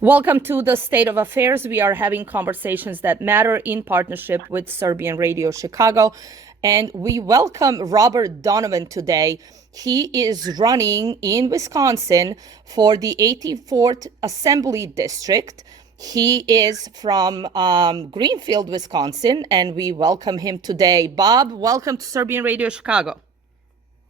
Welcome to the State of Affairs. We are having conversations that matter in partnership with Serbian Radio Chicago. And we welcome Robert Donovan today. He is running in Wisconsin for the 84th Assembly District. He is from Greenfield, Wisconsin, and we welcome him today. Bob, welcome to Serbian Radio Chicago.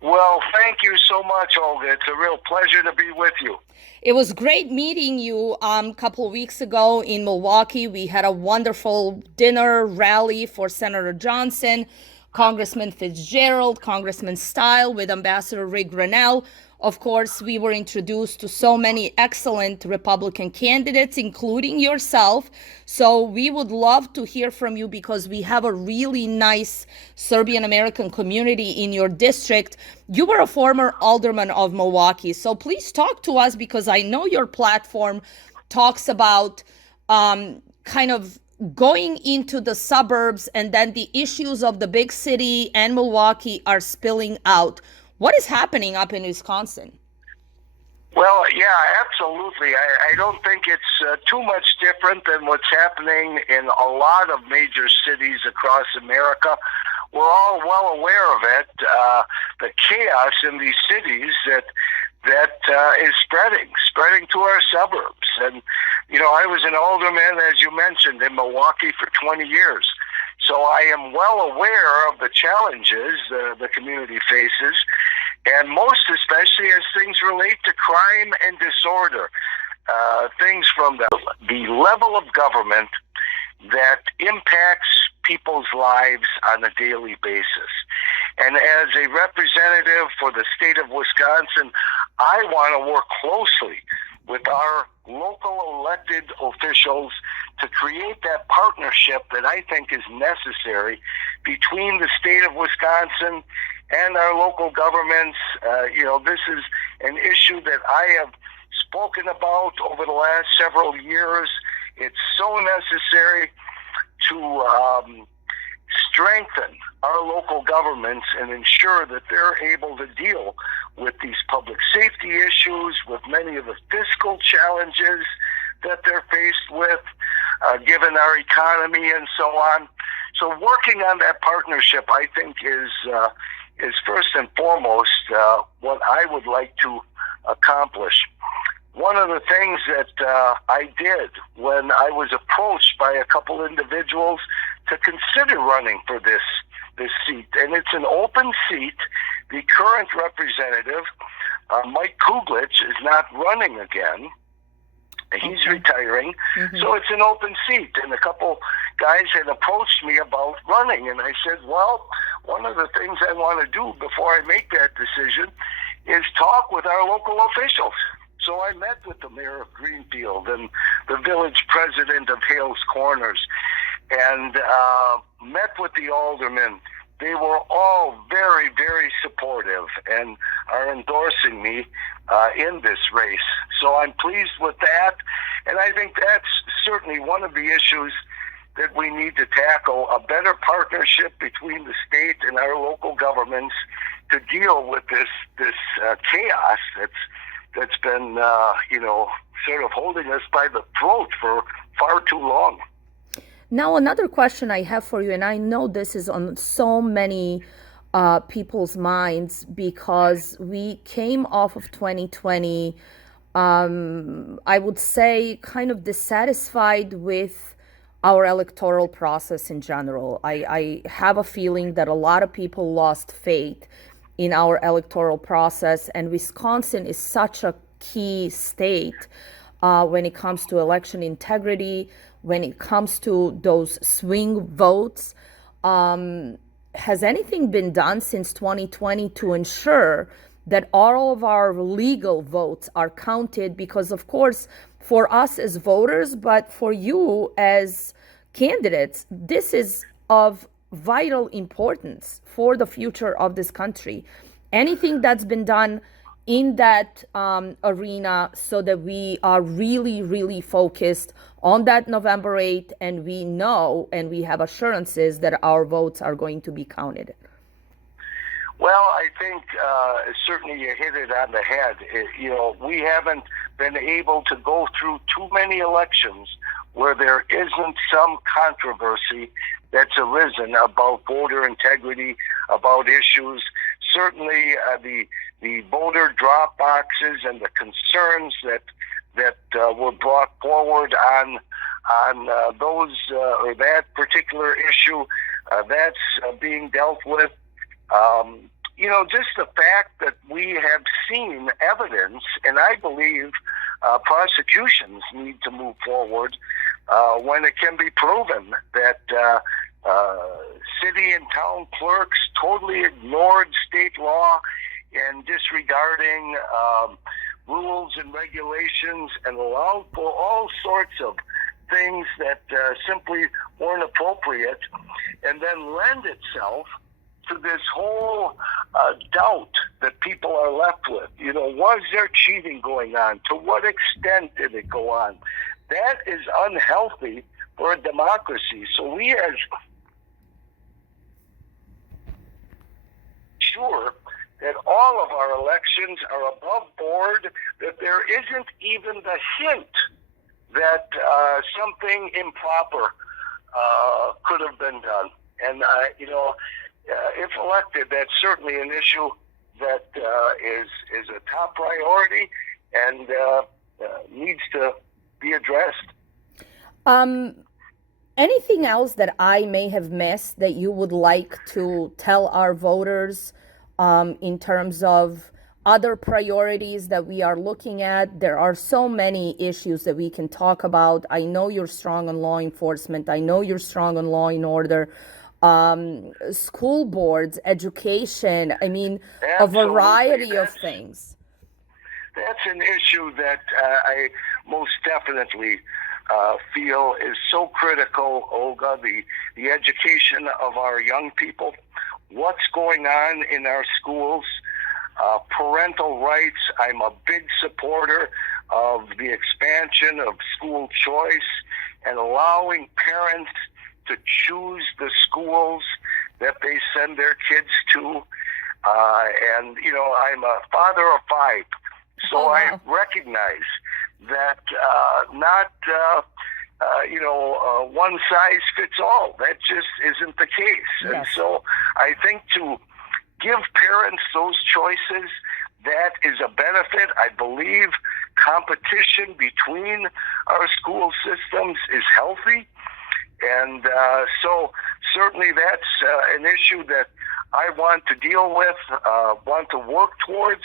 Well, thank you so much, Olga. It's a real pleasure to be with you. It was great meeting you a couple of weeks ago in Milwaukee. We had a wonderful dinner rally for Senator Johnson, Congressman Fitzgerald, Congressman Style with Ambassador Rick Grenell. Of course, we were introduced to so many excellent Republican candidates, including yourself. So we would love to hear from you because we have a really nice Serbian American community in your district. You were a former alderman of Milwaukee. So please talk to us because I know your platform talks about kind of going into the suburbs and then the issues of the big city and Milwaukee are spilling out. What is happening up in Wisconsin? Well, yeah, absolutely. I don't think it's too much different than what's happening in a lot of major cities across America. We're all well aware of it, the chaos in these cities that is spreading to our suburbs. And, you know, I was an alderman, as you mentioned, in Milwaukee for 20 years. So I am well aware of the challenges the community faces, and most especially as things relate to crime and disorder. Things from the level of government that impacts people's lives on a daily basis. And as a representative for the state of Wisconsin, I want to work closely with our local elected officials to create that partnership that I think is necessary between the state of Wisconsin and our local governments. This is an issue that I have spoken about over the last several years. It's so necessary to strengthen our local governments and ensure that they're able to deal with these public safety issues, with many of the fiscal challenges that they're faced with, given our economy and so on. So working on that partnership, I think, is first and foremost what I would like to accomplish. One of the things that I did when I was approached by a couple individuals to consider running for this seat, and it's an open seat. The current representative, Mike Kuglich, is not running again. He's retiring, so it's an open seat. And a couple guys had approached me about running, and I said, well, one of the things I want to do before I make that decision is talk with our local officials. So I met with the mayor of Greenfield and the village president of Hales Corners and met with the aldermen. They were all very, very supportive and are endorsing me in this race. So I'm pleased with that. And I think that's certainly one of the issues that we need to tackle, a better partnership between the state and our local governments to deal with this chaos that's been, sort of holding us by the throat for far too long. Now, another question I have for you, and I know this is on so many people's minds because we came off of 2020, I would say, kind of dissatisfied with our electoral process in general. I have a feeling that a lot of people lost faith in our electoral process, and Wisconsin is such a key state when it comes to election integrity, when it comes to those swing votes. Has anything been done since 2020 to ensure that all of our legal votes are counted? Because, of course, for us as voters, but for you as candidates, this is of vital importance for the future of this country. Anything that's been done in that arena so that we are really, really focused on that November 8th, and we know and we have assurances that our votes are going to be counted? Well, I think certainly you hit it on the head. We haven't been able to go through too many elections where there isn't some controversy that's arisen about voter integrity, about issues. Certainly, the voter drop boxes and the concerns that were brought forward on those or that particular issue, that's being dealt with. Just the fact that we have seen evidence, and I believe prosecutions need to move forward when it can be proven that city and town clerks totally ignored state law and disregarding rules and regulations and allowed for all sorts of things that simply weren't appropriate, and then lend itself to this whole doubt that people are left with. Was there cheating going on? To what extent did it go on? That is unhealthy for a democracy. So we as sure that all of our elections are above board, that there isn't even the hint that something improper could have been done. And, if elected, that's certainly an issue that is a top priority and needs to be addressed. Anything else that I may have missed that you would like to tell our voters in terms of other priorities that we are looking at? There are so many issues that we can talk about. I know you're strong on law enforcement. I know you're strong on law and order. School boards, education, Absolutely. A variety of things. That's an issue that I most definitely feel is so critical, Olga, the education of our young people, what's going on in our schools, parental rights. I'm a big supporter of the expansion of school choice and allowing parents to choose the schools that they send their kids to. I'm a father of 5, so I recognize that not one size fits all. That just isn't the case. Yes. And so I think to give parents those choices, that is a benefit. I believe competition between our school systems is healthy. And so certainly that's an issue that I want to deal with, want to work towards,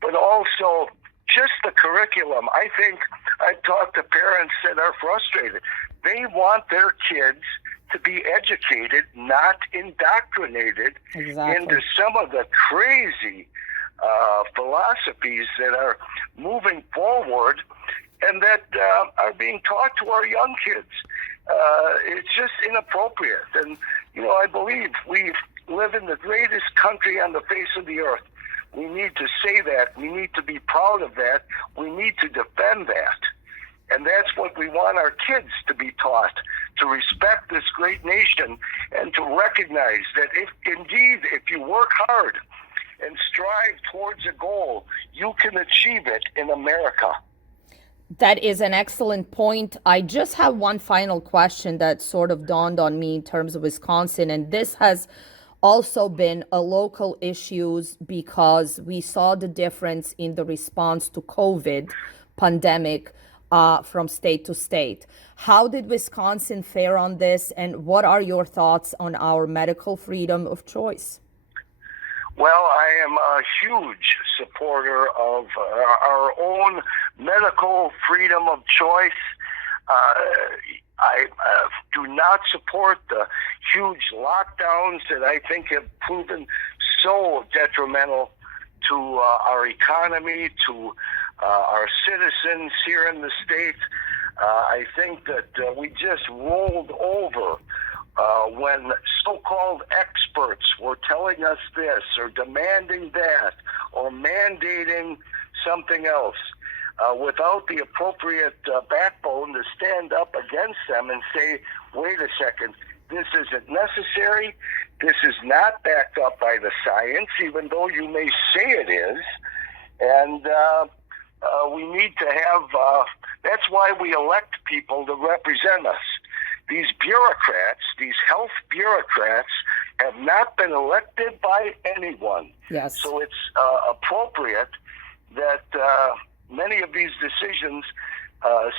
but also just the curriculum. I think I've talked to parents that are frustrated. They want their kids to be educated, not indoctrinated into some of the crazy philosophies that are moving forward and that are being taught to our young kids. It's just inappropriate. And, I believe we live in the greatest country on the face of the earth. We need to say that. We need to be proud of that. We need to defend that. And that's what we want our kids to be taught, to respect this great nation and to recognize that if you work hard and strive towards a goal, you can achieve it in America. That is an excellent point. I just have one final question that sort of dawned on me in terms of Wisconsin, and this has also been a local issue because we saw the difference in the response to COVID pandemic from state to state. How did Wisconsin fare on this, and what are your thoughts on our medical freedom of choice? Well, I am a huge supporter of our own medical freedom of choice. I do not support the huge lockdowns that I think have proven so detrimental to our economy, to our citizens here in the state. I think that we just rolled over when so-called experts were or telling us this or demanding that or mandating something else without the appropriate backbone to stand up against them and say, wait a second, this isn't necessary, this is not backed up by the science, even though you may say it is, and we need to have, that's why we elect people to represent us. These bureaucrats, these health bureaucrats, have not been elected by anyone. Yes. So it's appropriate that many of these decisions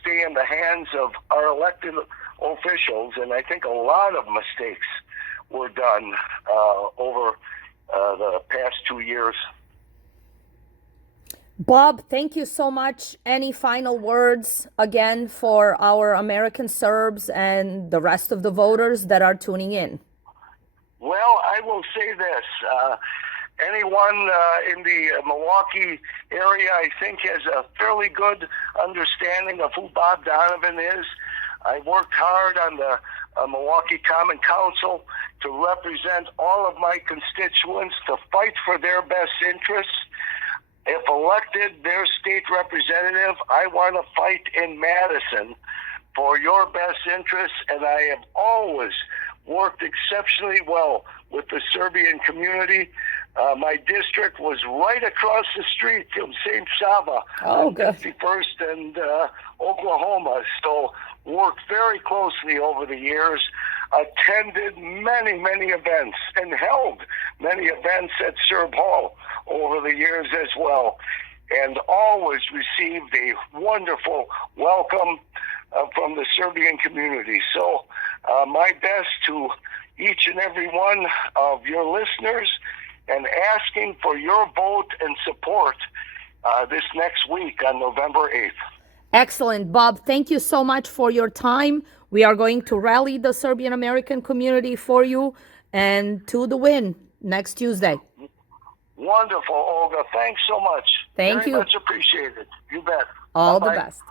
stay in the hands of our elected officials, and I think a lot of mistakes were done over the past 2 years. Bob, thank you so much. Any final words again for our American Serbs and the rest of the voters that are tuning in? Well, I will say this. Anyone in the Milwaukee area, I think, has a fairly good understanding of who Bob Donovan is. I worked hard on the Milwaukee Common Council to represent all of my constituents, to fight for their best interests. If elected their state representative, I want to fight in Madison for your best interests, and I have always worked exceptionally well with the Serbian community. My district was right across the street from St. Sava on 51st and Oklahoma, so worked very closely over the years, attended many, many events, and held many events at Serb Hall over the years as well, and always received a wonderful welcome from the Serbian community. So my best to each and every one of your listeners, and asking for your vote and support this next week on November 8th. Excellent. Bob, thank you so much for your time. We are going to rally the Serbian American community for you and to the win next Tuesday. Wonderful, Olga. Thanks so much. Thank you. Very much appreciated. You bet. All Bye-bye. the best.